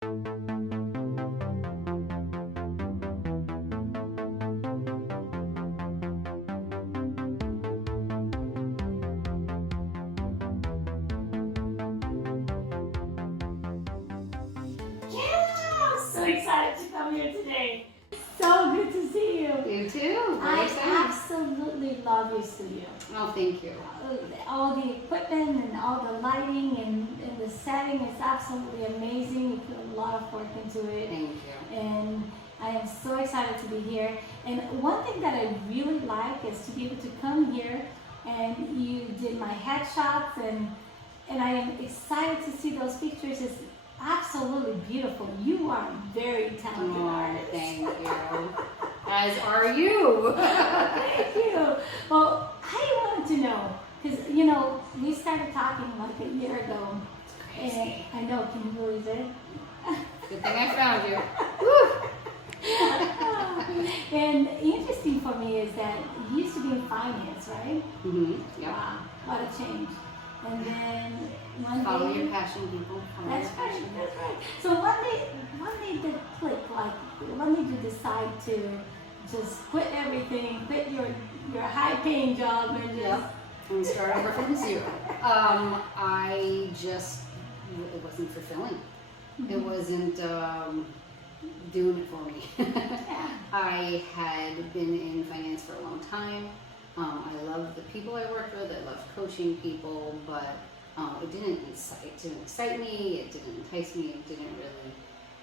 So excited to come here today. So good to see you. You too. I absolutely love your studio. Oh, thank you. All the equipment and all the lighting and the setting is absolutely amazing. You put a lot of work into it. Thank you. And I am so excited to be here. And one thing that I really like is to be able to come here, and you did my headshots, and I am excited to see those pictures. It's absolutely beautiful. You are a very talented artist. Thank you. As are you. Thank you. Well, I wanted to know, because, you know, we started talking like a year ago. It's crazy. And I know, can you believe it? Good thing I found you. And interesting for me is that you used to be in finance, right? Mm-hmm. Yep. Wow, what a change. And then one Follow day, your passion, people. that's right, that's right. So one day did click, like, when did you decide to just quit everything, quit your high-paying job and just... Yep. And start over from zero. It wasn't fulfilling. Mm-hmm. It wasn't doing it for me. Yeah. I had been in finance for a long time. I loved the people I worked with. I loved coaching people, but it didn't excite me. It didn't entice me. It didn't really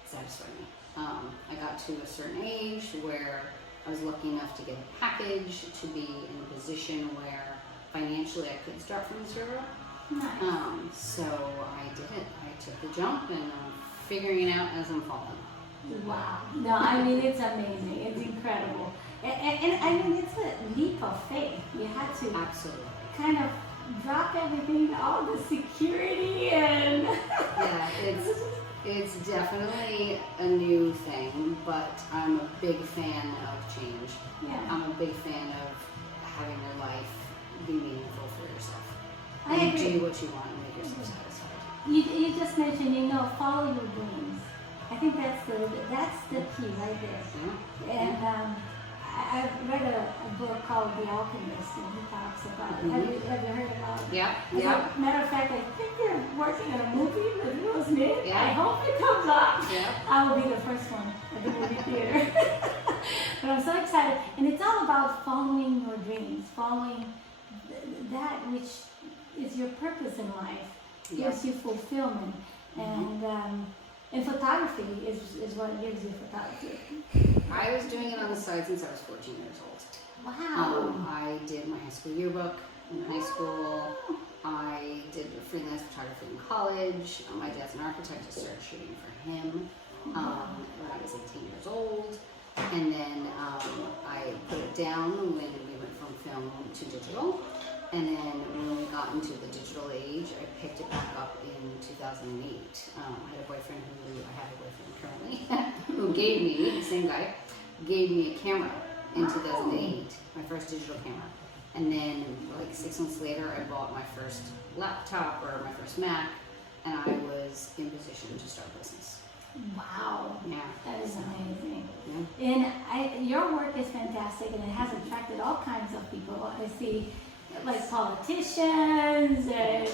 satisfy me. I got to a certain age where I was lucky enough to get a package, to be in a position where financially I could start from zero. Nice. So I did it. I took the jump, and I'm figuring it out as I'm falling. Wow. No, I mean, it's amazing. It's incredible. And I mean, it's a leap of faith. You had to Absolutely. kind of drop everything, all the security and... Yeah, it's definitely a new thing, but I'm a big fan of change. Yeah. I'm a big fan of having your life be meaningful for yourself. I And agree. do what you want and make yourself satisfied. You just mentioned, you know, follow your dreams. I think that's the key right there. Yeah. And I've read a book called The Alchemist, and he talks about. Have you heard about? Yeah. As Yeah. a matter of fact, I think they're working on a movie with Will Smith. Yeah. I hope it comes up. Yeah. I will be the first one at the movie theater. But I'm so excited, and it's all about following your dreams, following that which is your purpose in life, gives you fulfillment, and photography is what gives you photography. I was doing it on the side since I was 14 years old. Wow. I did my high school yearbook in high school. I did freelance photography in college. My dad's an architect. I started shooting for him when I was 18 years old. And then I put it down when we went from film to digital. And then when we got into the digital age, I picked it back up in 2008. I had a boyfriend currently, who gave me, the same guy, gave me a camera in 2008, my first digital camera. And then like 6 months later, I bought my first laptop or my first Mac, and I was in position to start a business. Wow. Yeah. That is amazing. Yeah. And your work is fantastic, and it has attracted all kinds of people. I see, like, politicians, and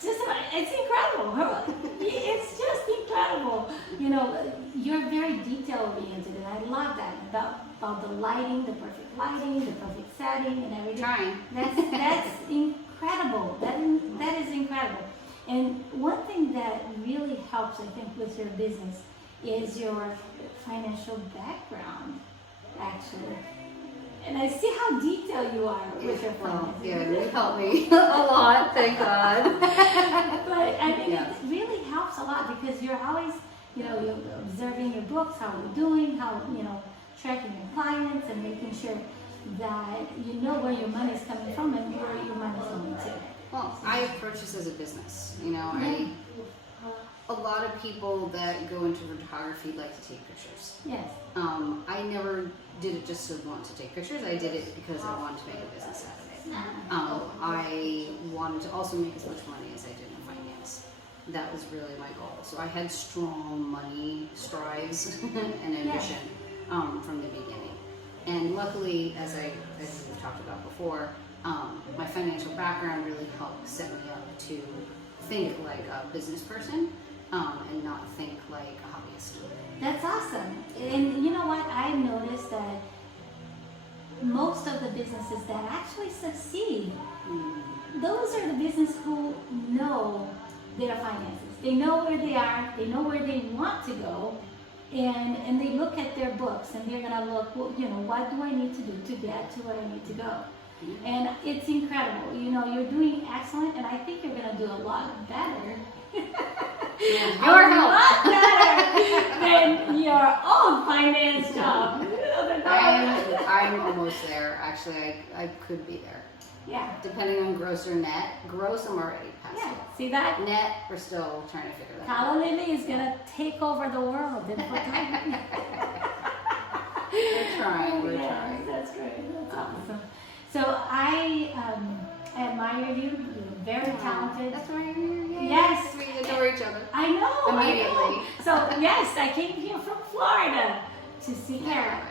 just, it's incredible. It's just incredible. You know, you're very detail oriented, and I love that about the lighting, the perfect lighting, the perfect setting, and everything. Trying. That's incredible. That is incredible. And one thing that really helps, I think, with your business is your financial background, actually. And I see how detailed you are with your finances. Yeah, you help me a lot, thank God. But I mean, it really helps a lot because you're always, you know, you're observing your books, how we're doing, how, you know, tracking your clients and making sure that you know where your money is coming from and where your money is going to. Well, I approach this as a business. You know, a lot of people that go into photography like to take pictures. Yes. I never did it just to want to take pictures. I did it because I wanted to make a business out of it. I wanted to also make as much money as I did in finance. that was really my goal. So I had strong money strives and ambition from the beginning. And luckily, as we've talked about before, my financial background really helped set me up to think like a business person and not think like a hobbyist. That's awesome. And you know what? I noticed that most of the businesses that actually succeed, those are the businesses who know their finances. They know where they are, they know where they want to go, and they look at their books and they're gonna look, well, you know, what do I need to do to get to where I need to go? And it's incredible. You know, you're doing excellent, and I think you're gonna do a lot better. Your help. A lot better than your own finance job. I'm almost there. Actually, I could be there. Yeah. Depending on gross or net. Gross, I'm already past Yeah. it. See that? Net, we're still trying to figure that out. Callalily is gonna take over the world in photography. We're trying. Yes, that's great. That's awesome. So I admire you. You're very talented. That's why you're here. Yay. Yes. We adore each other. I know. Immediately. I know. So yes, I came here from Florida to see Cara.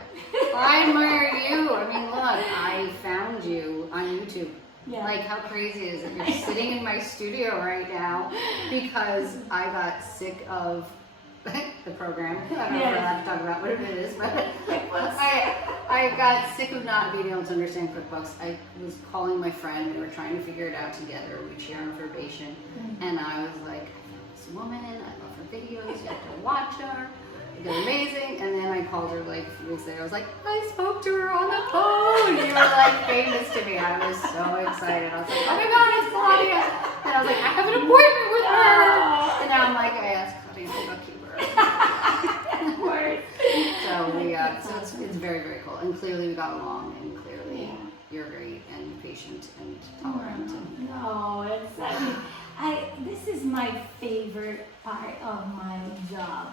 I admire you. I mean, look, I found you on YouTube. Yeah. Like, how crazy is it? You're sitting in my studio right now because I got sick of the program. I don't know if we're allowed to talk about what it is, but I got sick of not being able to understand QuickBooks. I was calling my friend. We were trying to figure it out together. We'd share information. And I was like, I found this woman. I love her videos. You have to watch her. They're amazing. And then I called her like a few weeks later. I was like, I spoke to her on the phone. You were like famous to me. I was so excited. I was like, oh my God, it's Claudia. And I was like, I have an appointment with her. And now I'm like, I asked Claudia to bookkeeper. So it's very, very cool. And clearly we got along, and clearly you're great and patient and tolerant. No, it's this is my favorite part of my job.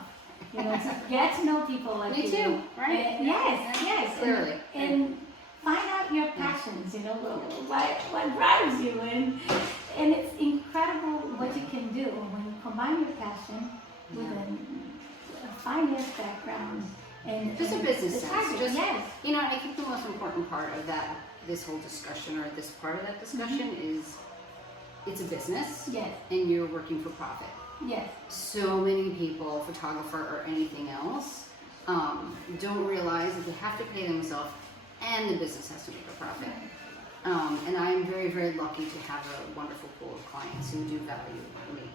You know, to get to know people like you. Me too, right? And, yes. Clearly. And find out your passions, you know, what drives you. And it's incredible what you can do when you combine your passion with a finance background. And just a business sense. Just, yes. You know, I think the most important part of this whole discussion, or this part of that discussion, is it's a business. Yes. And you're working for profit. Yes. So many people, photographer or anything else, don't realize that they have to pay themselves and the business has to make a profit. And I'm very, very lucky to have a wonderful pool of clients who do value me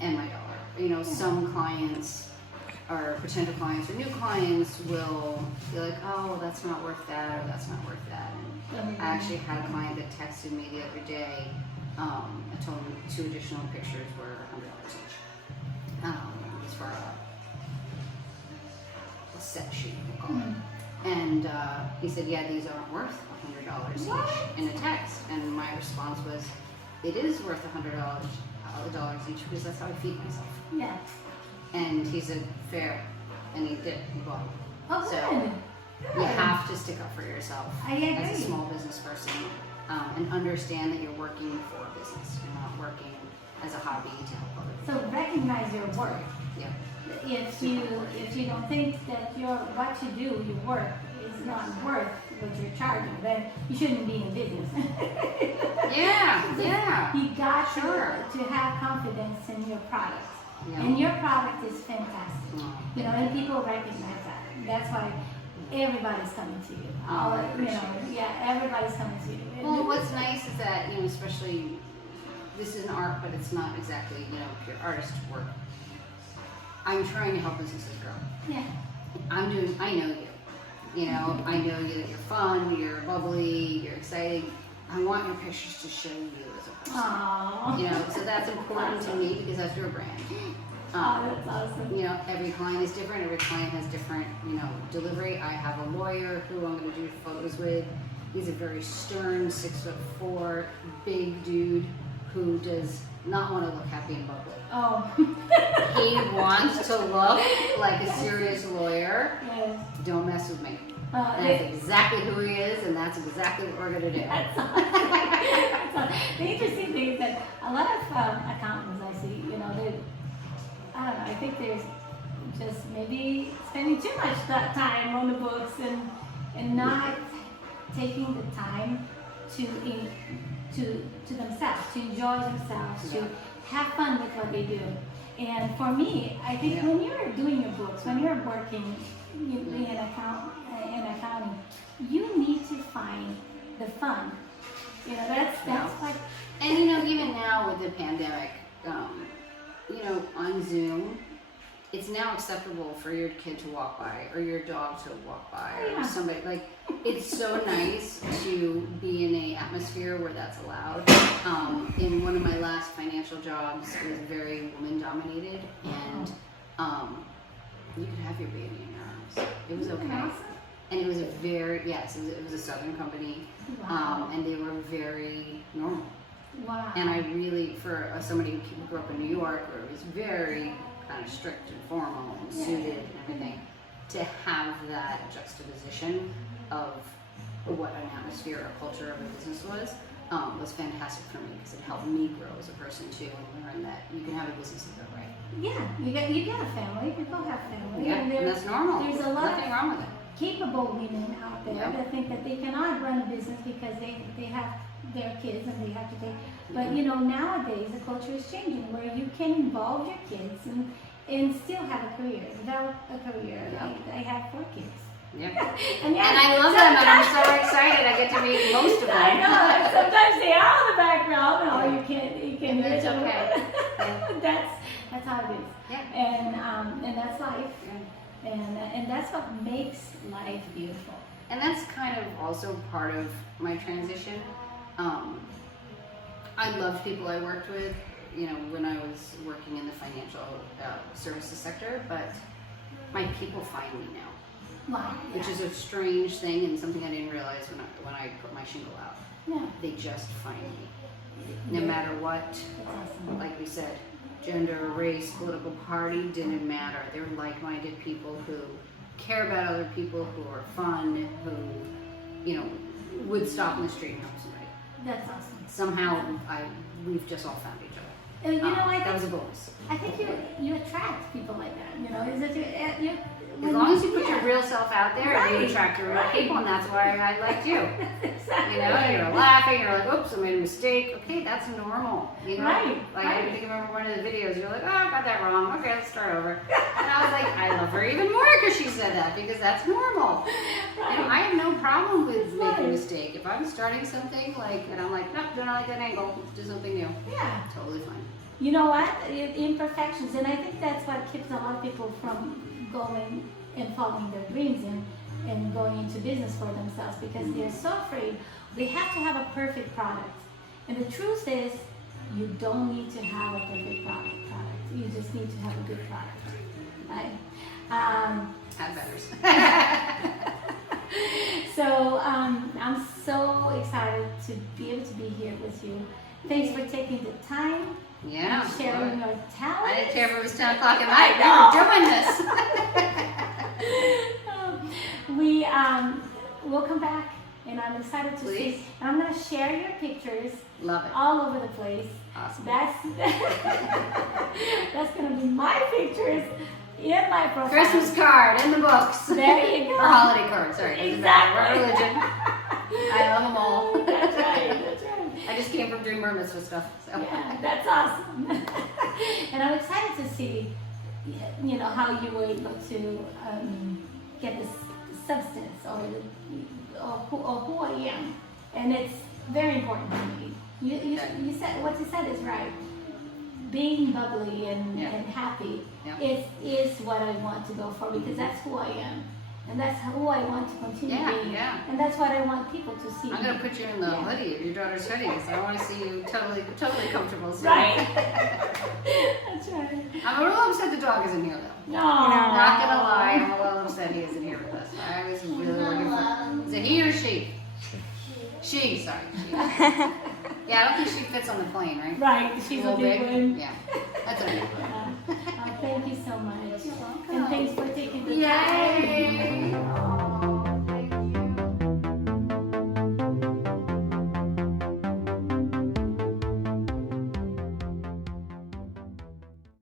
and my dollar. You know, some clients or potential clients or new clients will be like, oh, that's not worth that, or that's not worth that. And I actually had a client that texted me the other day. I told him 2 additional pictures were $100 each. It was for a set sheet, we'll call it. And he said, yeah, these aren't worth $100 each in a text. And my response was, it is worth $100 each because that's how I feed myself. Yeah. And he said, fair. And he did. He bought. Oh, so good. you have to stick up for yourself I agree. as a small business person. And understand that you're working for a business. You're not working as a hobby to help other people. So recognize your worth. Yeah. If you don't think that what you do, your work, is not worth what you're charging, then you shouldn't be in business. Yeah. You got to have confidence in your product. Yeah. And your product is fantastic. Oh, You know, and people recognize that. That's why everybody's coming to you. I appreciate it. Everybody's coming to you. Well, what's nice is that, you know, especially, this is an art, but it's not exactly, you know, pure artist work. I'm trying to help businesses grow. Yeah. I know you. You know, I know you that you're fun, you're bubbly, you're exciting. I want your pictures to show you as a person. Aww. You know, so that's important to me because that's your brand. That's awesome. You know, every client is different. Every client has different, you know, delivery. I have a lawyer who I'm going to do photos with. He's a very stern, 6'4", big dude who does not want to look happy and bubbly. Oh. He wants to look like a serious lawyer. Yes. Don't mess with me. Well, That's exactly who he is, and that's exactly what we're going to do. That's awesome. The interesting thing is that a lot of accountants I see, you know, I don't know, I think there's just maybe spending too much time on the books and not taking the time to themselves, to enjoy themselves, to have fun with what they do. And for me, I think when you're doing your books, when you're working in accounting, you need to find the fun. You know, that's like. And you know, even now with the pandemic, you know, on Zoom, it's now acceptable for your kid to walk by or your dog to walk by or somebody. Like, it's so nice to be in an atmosphere where that's allowed. In one of my last financial jobs, it was very woman-dominated, and you could have your baby in your arms. It was okay. And it was a very, it was a Southern company, and they were very normal. Wow. And I really, for somebody who grew up in New York, where it was very kind of strict and formal and suited and everything, to have that juxtaposition of what an atmosphere or culture of a business was fantastic for me, because it helped me grow as a person too, and learn that you can have a business and go right. Yeah, you get a family. People have family. Yeah, and that's normal. There's a lot nothing wrong with it. Capable women out there that think that they cannot run a business because they have their kids and they have to take. But you know, nowadays the culture is changing where you can involve your kids and still have a career, develop a career. I have 4 kids. Yeah. And I love them, and I'm so excited. I get to meet most of them. I know. Sometimes they are in the background. No, you can't And hear that's them. okay. That's how it is. Yeah. And that's life. Yeah. And that's what makes life beautiful. And that's kind of also part of my transition. I loved people I worked with, you know, when I was working in the financial services sector, but my people find me now. Wow. Which is a strange thing and something I didn't realize when I put my shingle out. Yeah. They just find me. No matter what, Awesome. like we said, gender, race, political party, didn't matter. They're like-minded people who care about other people, who are fun, who, you know, would stop in the street and help somebody. That's awesome. Somehow, we've just all found each other. And you know, that was a bonus. I think you attract people like that. You know, is that you? As long as you put your real self out there, you attract your real people, and that's why I liked you. Exactly. You know, you're laughing, you're like, oops, I made a mistake. Okay, that's normal. You know, like I think I remember one of the videos, you're like, oh, I got that wrong. Okay, let's start over. And I was like, I love her even more because she said that, because that's normal. You know, I have no problem with making a mistake. If I'm starting something and I'm like, nope, don't like that angle, do something new. Yeah. Totally fine. You know what? Imperfections, and I think that's what keeps a lot of people from going and following their dreams and going into business for themselves, because they're so afraid they have to have a perfect product. And the truth is, you don't need to have a perfect product. You just need to have a good product, right? Have betters. So I'm so excited to be able to be here with you. Thanks for taking the time. Yeah. And sharing your talent. I didn't care if it was 10 o'clock at night. We were doing this. We'll come back, and I'm excited to Please. see. And I'm going to share your pictures. Love it. All over the place. Awesome. That's going to be my pictures in my profile. Christmas card in the books. There you go. Or holiday card. Sorry. Exactly. We're religion. I love them all. That's right. That's right. I just came from doing bar mitzvah stuff. So. Yeah, that's awesome. And I'm excited to see, you know, how you were able to get this substance or who I am, and it's very important to me. You said what you said is right. Being bubbly and happy is what I want to go for, because that's who I am. And that's who I want to continue being. Yeah. And that's what I want people to see. I'm going to put you in the hoodie of your daughter's hoodie, because I want to see you totally comfortable. So. Right. That's right. I'm a little upset the dog isn't here, though. No. Not going to lie, I'm a little upset he isn't here with us. I was really looking for... Is it he or she? She, sorry. She. Yeah, I don't think she fits on the plane, right? Right. She's a big one. Yeah. That's okay. Thank you so much. You're welcome. And thanks for taking the time. Yay!